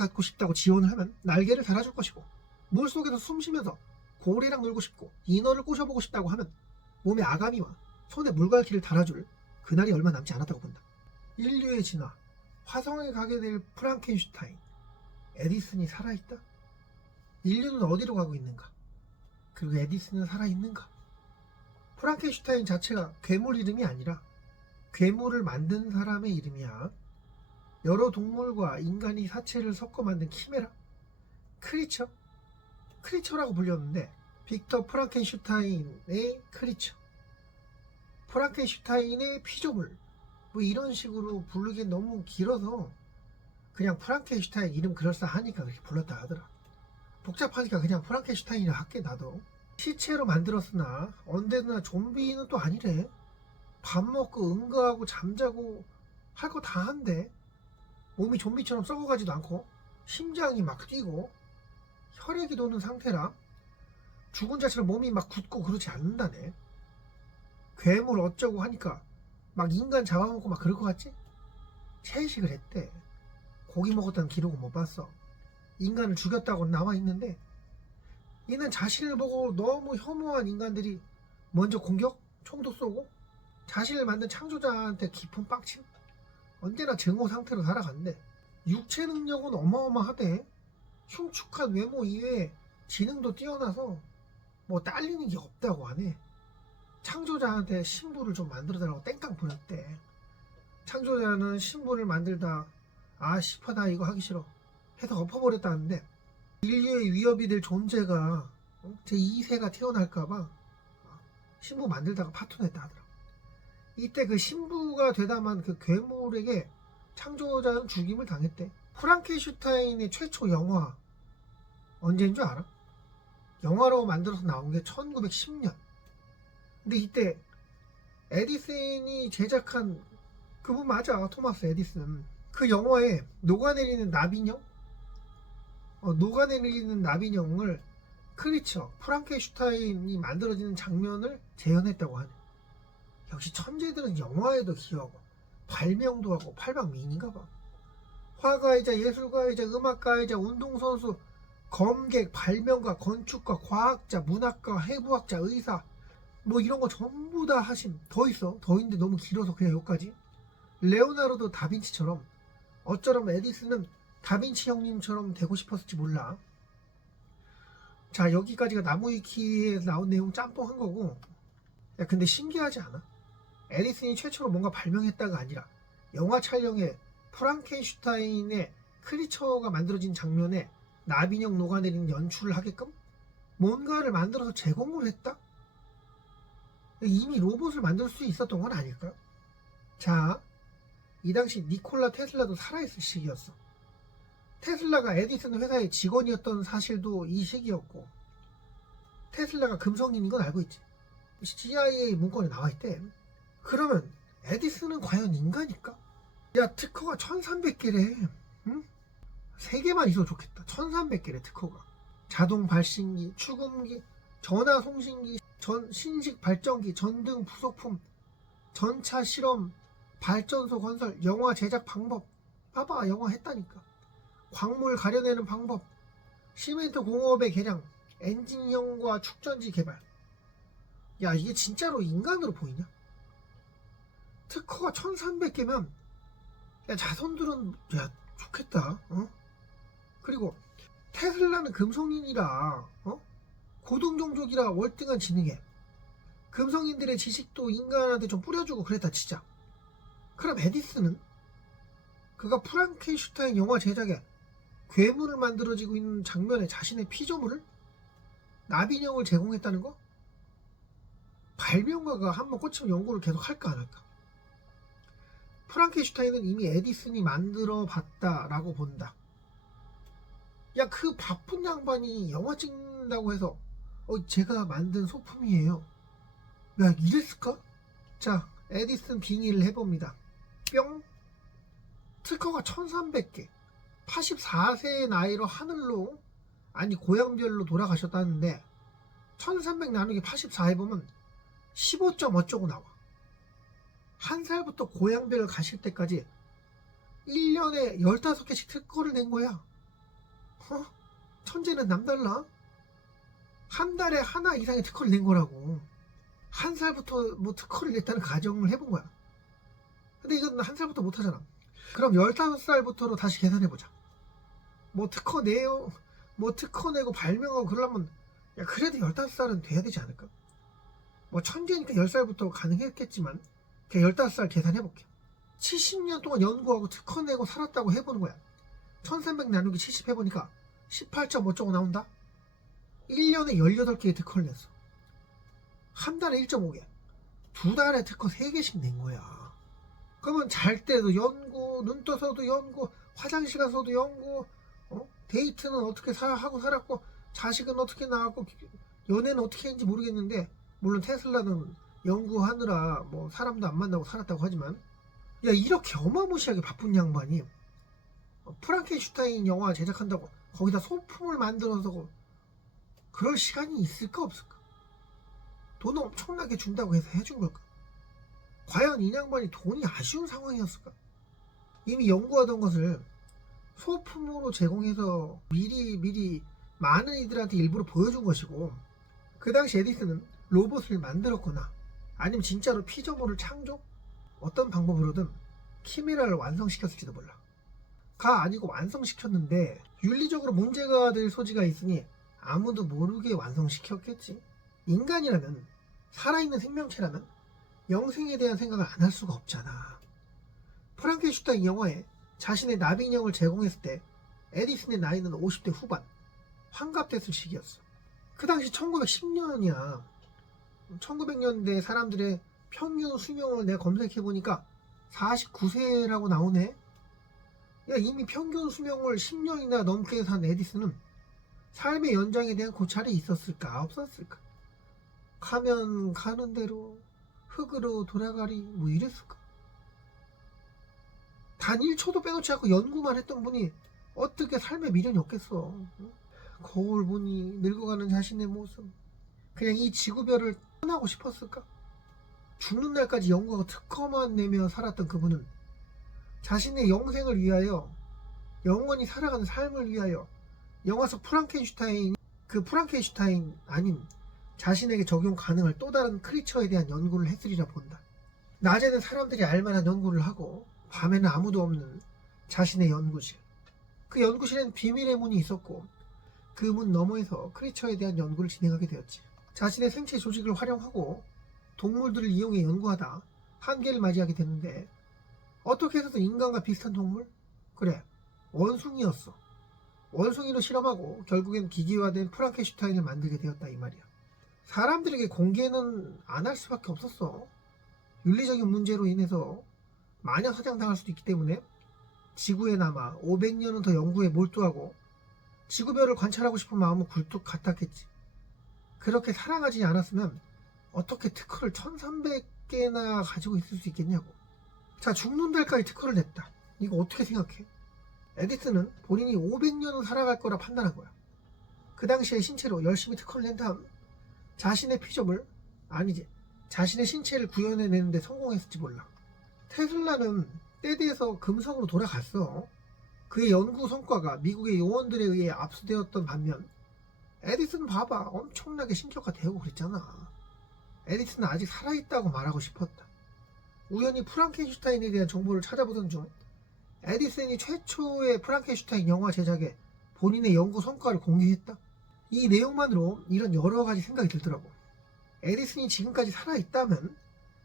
갖고 싶다고 지원을 하면 날개를 달아줄 것이고, 물속에서 숨쉬면서 고래랑 놀고 싶고 인어를 꼬셔보고 싶다고 하면 몸에 아가미와 손에 물갈퀴를 달아줄 그날이 얼마 남지 않았다고 본다. 인류의 진화, 화성에 가게 될 프랑켄슈타인, 에디슨이 살아있다? 인류는 어디로 가고 있는가? 그리고 에디슨은 살아있는가? 프랑켄슈타인 자체가 괴물 이름이 아니라 괴물을 만든 사람의 이름이야. 여러 동물과 인간이 사체를 섞어 만든 키메라? 크리처? 크리처라고 불렸는데 빅터 프랑켄슈타인의 크리처, 프랑켄슈타인의 피조물, 뭐 이런 식으로 부르기엔 너무 길어서 그냥 프랑켄슈타인 이름 그럴싸하니까 그렇게 불렀다 하더라. 복잡하니까 그냥 프랑켄슈타인이라 할게. 나도 시체로 만들었으나 언제나 좀비는 또 아니래. 밥 먹고 응가하고 잠자고 할 거 다 한대. 몸이 좀비처럼 썩어가지도 않고 심장이 막 뛰고 혈액이 도는 상태라 죽은 자체로 몸이 막 굳고 그러지 않는다네. 괴물 어쩌고 하니까 막 인간 잡아먹고 막 그럴 것 같지? 채식을 했대. 고기 먹었다는 기록은 못 봤어. 인간을 죽였다고 나와 있는데 이는 자신을 보고 너무 혐오한 인간들이 먼저 공격? 총도 쏘고 자신을 만든 창조자한테 깊은 빡침? 언제나 증오 상태로 살아간대. 육체 능력은 어마어마하대. 흉측한 외모 이외에 지능도 뛰어나서 뭐 딸리는 게 없다고 하네. 창조자한테 신부를 좀 만들어달라고 땡깡 보냈대. 창조자는 신부를 만들다 아 싶하다 이거 하기 싫어 해서 엎어버렸다는데, 인류의 위협이 될 존재가 제2세가 태어날까봐 신부 만들다가 파토냈다 하더라. 이때 그 신부가 되다만 그 괴물에게 창조자는 죽임을 당했대. 프랑켄슈타인의 최초 영화 언제인 줄 알아? 영화로 만들어서 나온 게 1910년. 근데 이때 에디슨이 제작한 그분 맞아, 토마스 에디슨. 그 영화에 녹아내리는 나비령을 크리처 프랑켄슈타인이 만들어지는 장면을 재현했다고 하네. 역시 천재들은 영화에도 기여하고 발명도 하고 팔방미인인가 봐. 화가이자 예술가이자 음악가이자 운동선수, 검객, 발명가, 건축가, 과학자, 문학가, 해부학자, 의사 뭐 이런 거 전부 다 하심. 더 있어. 더 있는데 너무 길어서 그냥 여기까지. 레오나르도 다빈치처럼 어쩌면 에디슨은 다빈치 형님처럼 되고 싶었을지 몰라. 자, 여기까지가 나무위키에서 나온 내용 짬뽕한 거고. 야, 근데 신기하지 않아? 에디슨이 최초로 뭔가 발명했다가 아니라 영화 촬영에 프랑켄슈타인의 크리처가 만들어진 장면에 나비령 녹아내리는 연출을 하게끔 뭔가를 만들어서 제공을 했다? 이미 로봇을 만들 수 있었던 건 아닐까? 자, 이 당시 니콜라 테슬라도 살아있을 시기였어. 테슬라가 에디슨 회사의 직원이었던 사실도 이 시기였고, 테슬라가 금성인인 건 알고 있지. CIA 문건에 나와있대. 그러면 에디슨은 과연 인간일까? 야, 특허가 1300개래. 응? 3개만 있어도 좋겠다. 1300개래 특허가. 자동 발신기, 축음기, 전화 송신기, 신식 발전기, 전등 부속품, 전차 실험, 발전소 건설, 영화 제작 방법. 봐봐, 영화 했다니까. 광물 가려내는 방법, 시멘트 공업의 개량, 엔진형과 축전지 개발. 야, 이게 진짜로 인간으로 보이냐? 특허가 1300개면 야, 자손들은 야 좋겠다. 그리고 테슬라는 금성인이라 고등종족이라 월등한 지능에 금성인들의 지식도 인간한테 좀 뿌려주고 그랬다 치자. 그럼 에디슨은 그가 프랑켄슈타인 영화 제작에 괴물을 만들어지고 있는 장면에 자신의 피조물을 나비령을 제공했다는 거? 발명가가 한번 꽂히면 연구를 계속 할까 안 할까? 프랑켄슈타인은 이미 에디슨이 만들어 봤다라고 본다. 야, 그 바쁜 양반이 영화 찍는다고 해서 제가 만든 소품이에요. 야, 이랬을까? 자, 에디슨 빙의를 해봅니다. 뿅. 특허가 1300개. 84세의 나이로 하늘로, 아니 고향별로 돌아가셨다는데 1300 나누기 84 해보면 15점 어쩌고 나와. 한 살부터 고향별 가실 때까지 1년에 15개씩 특허를 낸 거야. 어? 천재는 남달라. 한 달에 하나 이상의 특허를 낸 거라고. 한 살부터 뭐 특허를 냈다는 가정을 해본 거야. 근데 이건 한 살부터 못 하잖아. 그럼 15살부터로 다시 계산해보자. 뭐 특허 내요, 뭐 특허 내고 발명하고 그러려면, 야, 그래도 15살은 돼야 되지 않을까? 뭐 천재니까 10살부터 가능했겠지만, 그냥 15살 계산해볼게. 70년 동안 연구하고 특허 내고 살았다고 해보는 거야. 1300 나누기 70 해보니까 18점 어쩌고 나온다? 1년에 18개의 특허를 냈어. 한 달에 1.5개. 두 달에 특허 3개씩 낸 거야. 그러면 잘 때도 연구, 눈 떠서도 연구, 화장실 가서도 연구, 데이트는 어떻게 하고 살았고, 자식은 어떻게 낳았고, 연애는 어떻게 했는지 모르겠는데, 물론 테슬라는 연구하느라 뭐 사람도 안 만나고 살았다고 하지만, 야, 이렇게 어마무시하게 바쁜 양반이 프랑켄슈타인 영화 제작한다고 거기다 소품을 만들어서 그럴 시간이 있을까 없을까? 돈을 엄청나게 준다고 해서 해준 걸까? 과연 이 양반이 돈이 아쉬운 상황이었을까? 이미 연구하던 것을 소품으로 제공해서 미리 많은 이들한테 일부러 보여준 것이고, 그 당시 에디슨은 로봇을 만들었거나 아니면 진짜로 피조물을 창조? 어떤 방법으로든 키메라를 완성시켰을지도 몰라. 가 아니고 완성시켰는데 윤리적으로 문제가 될 소지가 있으니 아무도 모르게 완성시켰겠지. 인간이라면, 살아있는 생명체라면 영생에 대한 생각을 안 할 수가 없잖아. 프랑켄슈타인 영화에 자신의 나비인형을 제공했을 때 에디슨의 나이는 50대 후반, 환갑됐을 시기였어. 그 당시 1910년이야. 1900년대 사람들의 평균 수명을 내가 검색해보니까 49세라고 나오네. 야, 이미 평균 수명을 10년이나 넘게 산 에디슨은 삶의 연장에 대한 고찰이 있었을까 없었을까? 가면 가는 대로 흙으로 돌아가리 뭐 이랬을까? 단 1초도 빼놓지 않고 연구만 했던 분이 어떻게 삶에 미련이 없겠어. 거울 보니 늙어가는 자신의 모습, 그냥 이 지구별을 떠나고 싶었을까? 죽는 날까지 연구하고 특허만 내며 살았던 그분은 자신의 영생을 위하여, 영원히 살아가는 삶을 위하여 영화 속 프랑켄슈타인, 그 프랑켄슈타인 아닌 자신에게 적용 가능할 또 다른 크리처에 대한 연구를 했으리라 본다. 낮에는 사람들이 알만한 연구를 하고 밤에는 아무도 없는 자신의 연구실. 그 연구실엔 비밀의 문이 있었고 그 문 너머에서 크리처에 대한 연구를 진행하게 되었지. 자신의 생체 조직을 활용하고 동물들을 이용해 연구하다 한계를 맞이하게 됐는데, 어떻게 해서든 인간과 비슷한 동물? 그래, 원숭이였어. 원숭이로 실험하고 결국엔 기계화된 프랑켄슈타인을 만들게 되었다 이 말이야. 사람들에게 공개는 안 할 수밖에 없었어. 윤리적인 문제로 인해서 마녀 사냥당할 수도 있기 때문에 지구에 남아 500년은 더 연구에 몰두하고 지구별을 관찰하고 싶은 마음은 굴뚝 같았겠지. 그렇게 사랑하지 않았으면 어떻게 특허를 1300개나 가지고 있을 수 있겠냐고. 자, 죽는 날까지 특허를 냈다. 이거 어떻게 생각해? 에디슨은 본인이 500년은 살아갈 거라 판단한 거야. 그 당시에 신체로 열심히 특허를 낸 다음 자신의 피조물, 아니지, 자신의 신체를 구현해내는데 성공했을지 몰라. 테슬라는 때대에서 금성으로 돌아갔어. 그의 연구 성과가 미국의 요원들에 의해 압수되었던 반면 에디슨 봐봐, 엄청나게 신격화되고 그랬잖아. 에디슨은 아직 살아있다고 말하고 싶었다. 우연히 프랑켄슈타인에 대한 정보를 찾아보던 중 에디슨이 최초의 프랑켄슈타인 영화 제작에 본인의 연구 성과를 공개했다. 이 내용만으로 이런 여러 가지 생각이 들더라고. 에디슨이 지금까지 살아있다면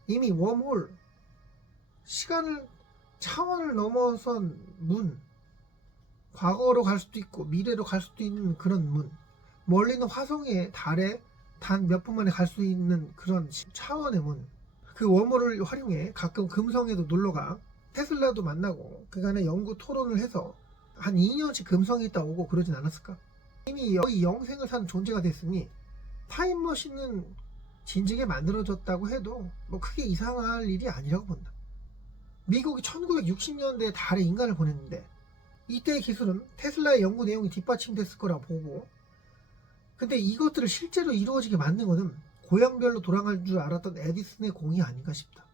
이미 웜홀, 차원을 넘어선 문, 과거로 갈 수도 있고 미래로 갈 수도 있는 그런 문, 멀리는 화성에, 달에 단 몇 분 만에 갈 수 있는 그런 차원의 문, 그 웜홀을 활용해 가끔 금성에도 놀러가 테슬라도 만나고 그간의 연구 토론을 해서 한 2년씩 금성에 있다 오고 그러진 않았을까? 이미 거의 영생을 사는 존재가 됐으니 타임머신은 진즉에 만들어졌다고 해도 뭐 크게 이상할 일이 아니라고 본다. 미국이 1960년대에 달에 인간을 보냈는데 이때의 기술은 테슬라의 연구 내용이 뒷받침됐을 거라 보고, 근데 이것들을 실제로 이루어지게 만든 것은 고향별로 돌아갈 줄 알았던 에디슨의 공이 아닌가 싶다.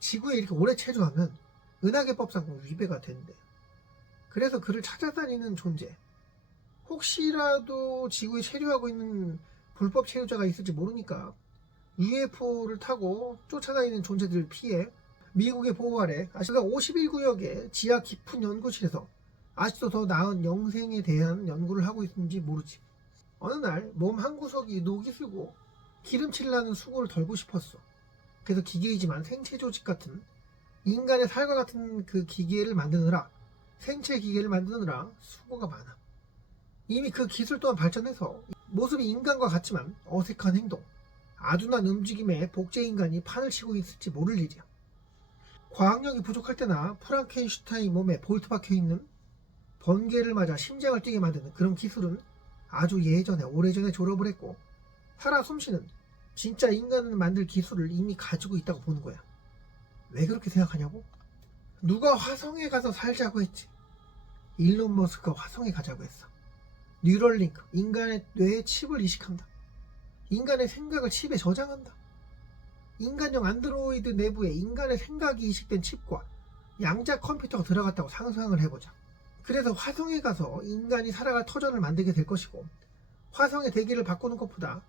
지구에 이렇게 오래 체류하면 은하계법상 위배가 된대. 그래서 그를 찾아다니는 존재, 혹시라도 지구에 체류하고 있는 불법 체류자가 있을지 모르니까 UFO를 타고 쫓아다니는 존재들을 피해 미국의 보호 아래 아시아 51구역의 지하 깊은 연구실에서 아직도 더 나은 영생에 대한 연구를 하고 있는지 모르지. 어느 날 몸 한 구석이 녹이 슬고 기름칠 나는 수고를 덜고 싶었어. 그래서 기계이지만 생체 조직 같은 인간의 살과 같은 그 기계를 만드느라 생체 기계를 만드느라 수고가 많아. 이미 그 기술 또한 발전해서 모습이 인간과 같지만 어색한 행동, 아둔한 움직임의 복제인간이 판을 치고 있을지 모를 일이야. 과학력이 부족할 때나 프랑켄슈타인 몸에 볼트 박혀있는 번개를 맞아 심장을 뛰게 만드는 그런 기술은 아주 예전에 오래전에 졸업을 했고 살아 숨쉬는 진짜 인간을 만들 기술을 이미 가지고 있다고 보는 거야. 왜 그렇게 생각하냐고? 누가 화성에 가서 살자고 했지? 일론 머스크가 화성에 가자고 했어. 뉴럴링크, 인간의 뇌에 칩을 이식한다. 인간의 생각을 칩에 저장한다. 인간용 안드로이드 내부에 인간의 생각이 이식된 칩과 양자 컴퓨터가 들어갔다고 상상을 해보자. 그래서 화성에 가서 인간이 살아갈 터전을 만들게 될 것이고 화성의 대기를 바꾸는 것보다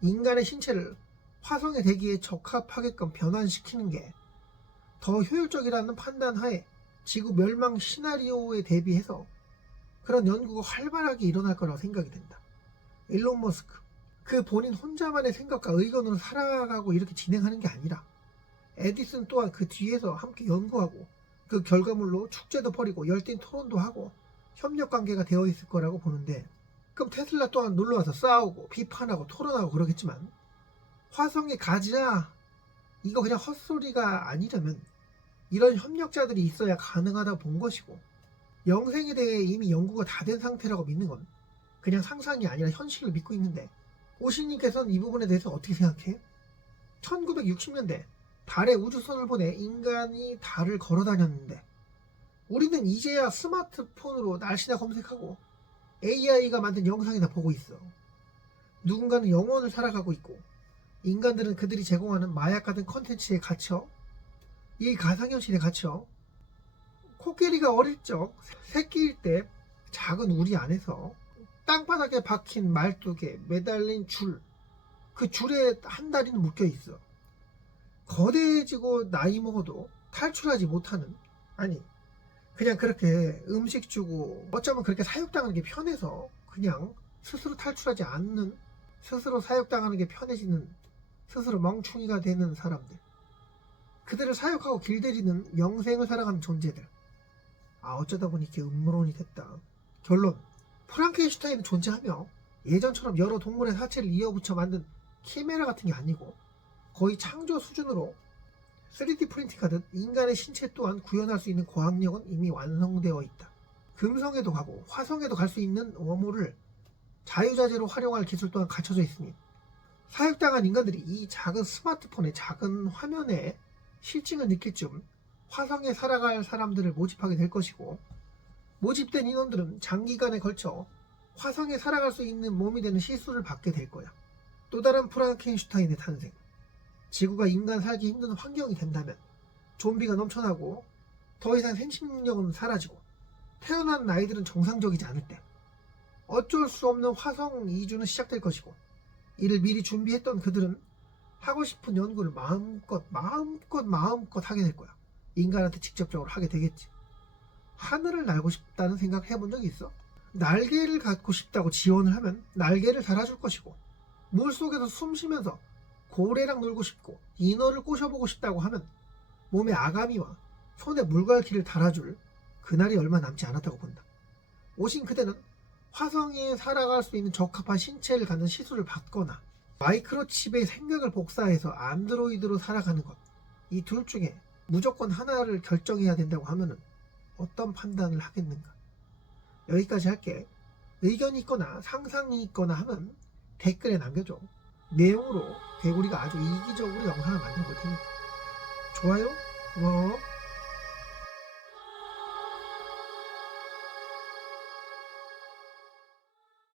인간의 신체를 화성의 대기에 적합하게끔 변환시키는 게 더 효율적이라는 판단하에 지구 멸망 시나리오에 대비해서 그런 연구가 활발하게 일어날 거라고 생각이 된다. 일론 머스크, 그 본인 혼자만의 생각과 의견으로 살아가고 이렇게 진행하는 게 아니라 에디슨 또한 그 뒤에서 함께 연구하고 그 결과물로 축제도 벌이고 열띤 토론도 하고 협력관계가 되어 있을 거라고 보는데, 그럼 테슬라 또한 놀러와서 싸우고 비판하고 토론하고 그러겠지만 화성에 가자 이거 그냥 헛소리가 아니라면 이런 협력자들이 있어야 가능하다고 본 것이고, 영생에 대해 이미 연구가 다 된 상태라고 믿는 건 그냥 상상이 아니라 현실을 믿고 있는데, 오신님께서는 이 부분에 대해서 어떻게 생각해? 1960년대 달에 우주선을 보내 인간이 달을 걸어 다녔는데 우리는 이제야 스마트폰으로 날씨나 검색하고 AI가 만든 영상이나 보고 있어. 누군가는 영원을 살아가고 있고 인간들은 그들이 제공하는 마약 같은 컨텐츠에 갇혀 이 가상현실에 갇혀 코끼리가 어릴 적 새끼일 때 작은 우리 안에서 땅바닥에 박힌 말뚝에 매달린 줄, 그 줄에 한 다리는 묶여 있어. 거대해지고 나이 먹어도 탈출하지 못하는, 아니 그냥 그렇게 음식 주고 어쩌면 그렇게 사육당하는 게 편해서 그냥 스스로 탈출하지 않는, 스스로 사육당하는 게 편해지는, 스스로 멍충이가 되는 사람들, 그들을 사육하고 길들이는 영생을 살아가는 존재들. 어쩌다 보니 이렇게 음모론이 됐다. 결론, 프랑켄슈타인은 존재하며 예전처럼 여러 동물의 사체를 이어붙여 만든 키메라 같은 게 아니고 거의 창조 수준으로 3D 프린팅하듯 인간의 신체 또한 구현할 수 있는 과학력은 이미 완성되어 있다. 금성에도 가고 화성에도 갈 수 있는 워몰을 자유자재로 활용할 기술 또한 갖춰져 있으니 사육당한 인간들이 이 작은 스마트폰의 작은 화면에 실증을 느낄 즈음 화성에 살아갈 사람들을 모집하게 될 것이고, 모집된 인원들은 장기간에 걸쳐 화성에 살아갈 수 있는 몸이 되는 시술을 받게 될 거야. 또 다른 프랑켄슈타인의 탄생. 지구가 인간 살기 힘든 환경이 된다면 좀비가 넘쳐나고 더 이상 생식능력은 사라지고 태어난 아이들은 정상적이지 않을 때 어쩔 수 없는 화성 이주는 시작될 것이고, 이를 미리 준비했던 그들은 하고 싶은 연구를 마음껏 하게 될 거야. 인간한테 직접적으로 하게 되겠지. 하늘을 날고 싶다는 생각 해본 적 있어? 날개를 갖고 싶다고 지원을 하면 날개를 달아줄 것이고, 물속에서 숨 쉬면서 고래랑 놀고 싶고 인어를 꼬셔보고 싶다고 하면 몸에 아가미와 손에 물갈퀴를 달아줄 그날이 얼마 남지 않았다고 본다. 오신 그대는 화성에 살아갈 수 있는 적합한 신체를 갖는 시술을 받거나 마이크로칩의 생각을 복사해서 안드로이드로 살아가는 것, 이 둘 중에 무조건 하나를 결정해야 된다고 하면은 어떤 판단을 하겠는가? 여기까지 할게. 의견이 있거나 상상이 있거나 하면 댓글에 남겨줘. 내용으로 개구리가 아주 이기적으로 영상을 만들어 볼 테니까. 좋아요? 고마워.